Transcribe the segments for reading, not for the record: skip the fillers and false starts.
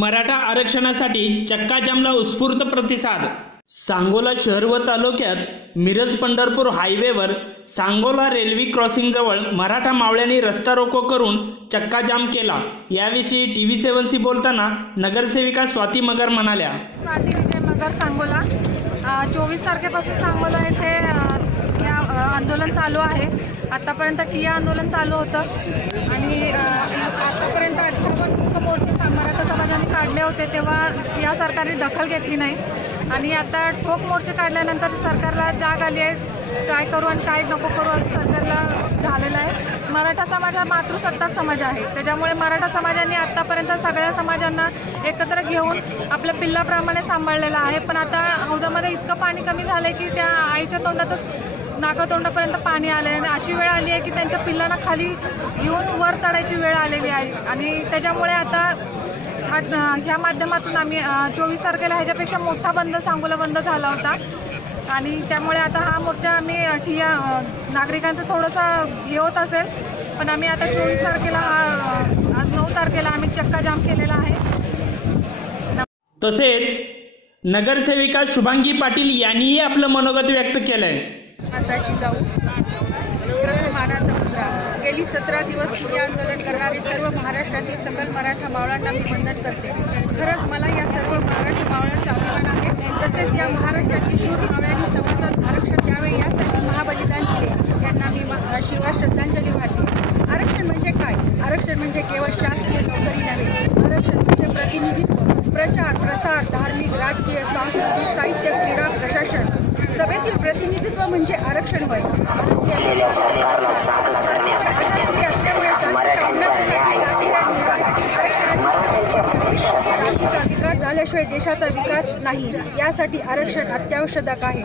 मराठा आरक्षणासाठी चक्काजामला उत्स्फूर्त प्रतिसाद। सांगोला शहर व तालुक्यात मिरज पंढरपूर हायवेवर सांगोला रेल्वे क्रॉसिंग जवळ मराठा मावळ्यांनी रस्ता रोको करून चक्काजाम केला। याविषयी TV7शी बोलताना नगरसेविका स्वाती मगर म्हणाल्या, स्वाती विजय मगर सांगोला 24 तारखेपासून सांगोला येथे आंदोलन चालू आहे। आतापर्यंत ठिय्या आंदोलन चालू होतं आणि आतापर्यंत 58 मोर्चे मराठा समाजाने काढले होते, तेव्हा या सरकारने दखल घेतली नाही आणि आता ठोक मोर्चे काढल्यानंतर सरकारला जाग आली आहे काय करू आणि काय नको करू असं सरकारला झालेलं आहे। मराठा समाज हा मातृसत्ताक समाज आहे, त्याच्यामुळे मराठा समाजाने आतापर्यंत सगळ्या समाजांना एकत्र घेऊन आपल्या पिल्लाप्रमाणे सांभाळलेलं आहे। पण आता हौदामध्ये इतकं पाणी कमी झालं आहे की त्या आईच्या तोंडातच नाकातोंडापर्यंत पाणी आलं आहे आणि अशी वेळ आली आहे की त्यांच्या पिल्लांना खाली घेऊन वर चढायची वेळ आलेली आहे आणि त्याच्यामुळे आता ह्या माध्यमातून आम्ही 24 तारखेला ह्याच्यापेक्षा मोठा बंद सांगोला बंद झाला होता आणि त्यामुळे आता हा मोर्चा आम्ही ठिय्या नागरिकांचं थोडंसं हे होत असेल, पण आम्ही आता 24 तारखेला आज 9 तारखेला आम्ही चक्काजाम केलेला आहे। तसेच नगरसेविका शुभांगी पाटील यांनीही आपलं मनोगत व्यक्त केलंय। आताची जाऊ प्रथम मानाचा मुद्रा गेली 17 दिवस ठिय्या आंदोलन करणारे सर्व महाराष्ट्रातील सकल मराठा मावळ्यांना मी वंदन करते। खरंच मला या सर्व मराठा मावळ्यांचा अभिमान आहे। तसेच या महाराष्ट्रातील शूर मावळ्यांनी समाजात आरक्षण द्यावे यासाठी महाबलिदान दिले, यांना मी शिवाय श्रद्धांजली वाहते। आरक्षण म्हणजे काय? आरक्षण म्हणजे केवळ शासकीय नोकरी नव्हे, आरक्षण म्हणजे प्रतिनिधित्व, प्रचार प्रसार, धार्मिक, राजकीय, सांस्कृतिक, साहित्य, क्रीडा, प्रशासन सभेतील प्रतिनिधित्व म्हणजे आरक्षण होय। जातीचा विकास झाल्याशिवाय देशाचा विकास नाही, यासाठी आरक्षण अत्यावश्यक आहे।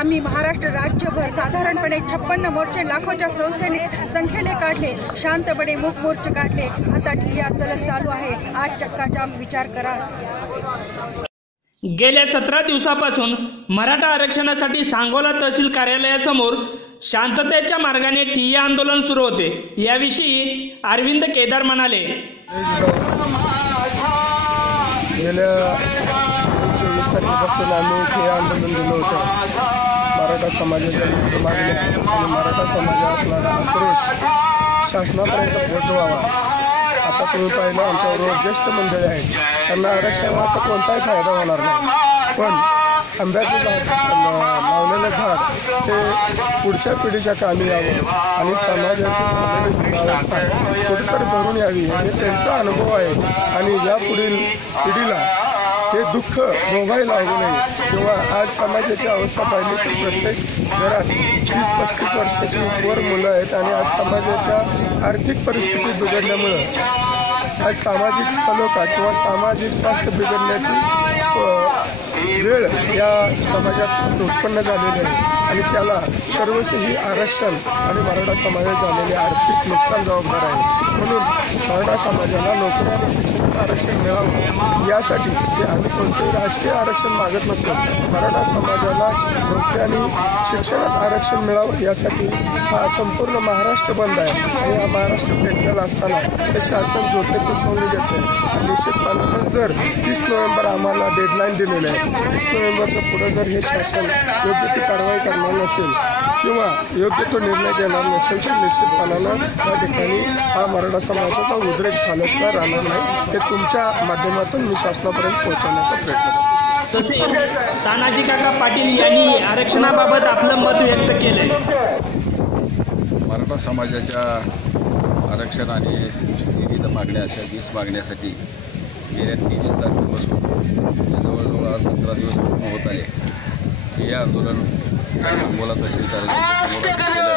आम्ही महाराष्ट्र राज्यभर साधारणपणे 56 मोर्चे लाखोच्या संख्येने काढले, शांतपणे मूक मोर्चे काढले। आता ठिय्या आंदोलन चालू आहे, आज चक्काजाम विचार करा। गेल्या 17 दिवसापासून मराठा आरक्षणासाठी सांगोला तहसील कार्यालयासमोर शांततेच्या मार्गाने ठिय्या आंदोलन सुरू होते। याविषयी अरविंद केदार म्हणाले, गेल्या 24 तारखेपासून आम्ही ठिय्या आंदोलन दिलं होतं। मराठा समाजाच्या मागण्या आणि मराठा समाज असणारा आक्रोश शासनापर्यंत पोहोचवावा। आता तुम्ही पाहिलं आमच्याबरोबर ज्येष्ठ मंडळी आहेत, त्यांना आरक्षणाचा कोणताही फायदा होणार नाही, पण आंब्याचं झाड लावलेलं झाड ते पुढच्या पिढीच्या कामी यावं आणि समाजाची झालेली अवस्था कुठेतरी भरून यावी हे त्यांचा अनुभव आहे आणि या पुढील पिढीला हे दुःख भोगायला लागू नये। किंवा आज समाजाची अवस्था पाहिली की प्रत्येक घरात 30-35 वर्षाची वर मुलं आहेत आणि आज समाजाच्या आर्थिक परिस्थिती बिघडल्यामुळं आज सामाजिक सलोखा किंवा सामाजिक स्वास्थ्य बिघडण्याची वेळ या समाजात उत्पन्न झालेली आहे आणि त्याला सर्वस्वी आरक्षण आणि मराठा समाजात झालेले आर्थिक नुकसान जबाबदार आहे। म्हणून मराठा समाजाला नोकरी आणि शिक्षणात आरक्षण मिळावं यासाठी ते आम्ही कोणतेही राजकीय आरक्षण मागत नसून मराठा समाजाला नोकरी आणि शिक्षणात आरक्षण मिळावं यासाठी हा संपूर्ण महाराष्ट्र बंद आहे आणि हा महाराष्ट्र पेटलेला असताना हे शासन झोपेचं सोंग घेतं आणि निश्चितपणानं जर 30 नोव्हेंबर आम्हाला डेडलाईन दिलेलं आहे, 30 नोव्हेंबरच्या पुढे जर हे शासन योग्य ती कारवाई करणार नसेल किंवा योग्य तो निर्णय देणार नसेल तर निश्चितपणानं त्या ठिकाणी हा मराठा समाजाचा उद्रेक झाल्याशिवाय राहणार नाही। हे तुमच्या माध्यमातून मी शासनापर्यंत पोहोचवण्याचा प्रयत्न करतो। तसे तानाजी काका पाटील यांनी आरक्षणाबाबत आपलं मत व्यक्त केलंय। मराठा समाजाच्या आरक्षण आणि विविध मागण्या अशा 20 मागण्यासाठी गेल्या 23 तारखेपासून जवळजवळ 17 दिवस पूर्ण होत आले। हे आंदोलन सांगोला तहसील कार्यालयासमोर केलं।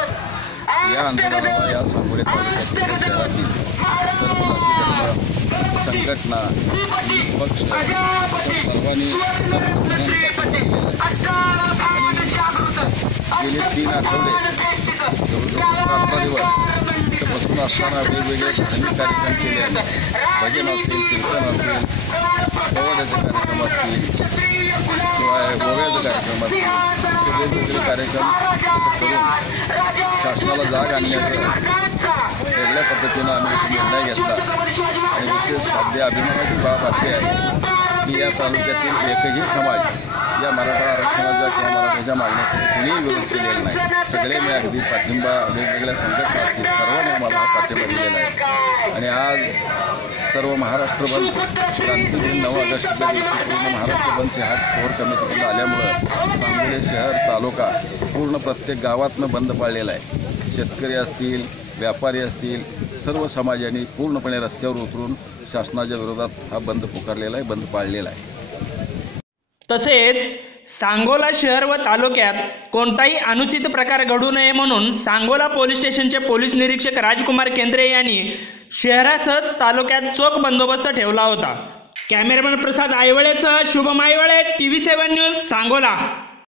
या आंदोलनाला या सांगोला तालुक्यातील शहरातील सर्व जाती संघटना पक्ष सर्वांनी गेले 3 आठवडे जवळजवळ 17 दिवस इथं बसून असताना वेगवेगळे धार्मिक कार्यक्रम केले आहेत। भजन असेल, कीर्तन असेल, पोवाड्याचे कार्यक्रम असतील किंवा गोव्याचे कार्यक्रम असतील, असे वेगवेगळे कार्यक्रम करून शासनाला जाग आणण्याचं वेगळ्या पद्धतीनं आम्ही निर्णय घेतला आणि विशेष सध्या अभिमानाची बाब अशी आहे की या तालुक्यातील एकही समाज या मराठा आरक्षणाच्या किंवा मराठ्याच्या मागण्यासाठी कुणीही विरोध केलेला नाही. सगळ्यांनी अगदी पाठिंबा वेगवेगळ्या संघटना असतील सर्वांनी आम्हाला हा पाठिंबा दिलेला आहे आणि आज सर्व महाराष्ट्र बंद क्रांतीदिन 9 ऑगस्टच्या दिवशी पूर्ण महाराष्ट्र बंदची हात कोर कमिटीकडून आल्यामुळं सांगोला शहर तालुका पूर्ण प्रत्येक गावातनं बंद पाळलेला आहे. शेतकरी असतील, व्यापारी असतील, सर्व समाजाने पूर्णपणे रस्त्यावर उतरून शासनाच्या विरोधात हा बंद पुकारलेला आहे, बंद पाळलेला आहे. तसेच सांगोला शहर व तालुक्यात कोणताही अनुचित प्रकार घडू नये म्हणून सांगोला पोलीस स्टेशनचे पोलीस निरीक्षक राजकुमार केंद्रे यांनी शहरासह तालुक्यात चोख बंदोबस्त ठेवला होता. कॅमेरामॅन प्रसाद आयवळेसह शुभम आयवळे, TV7 न्यूज, सांगोला.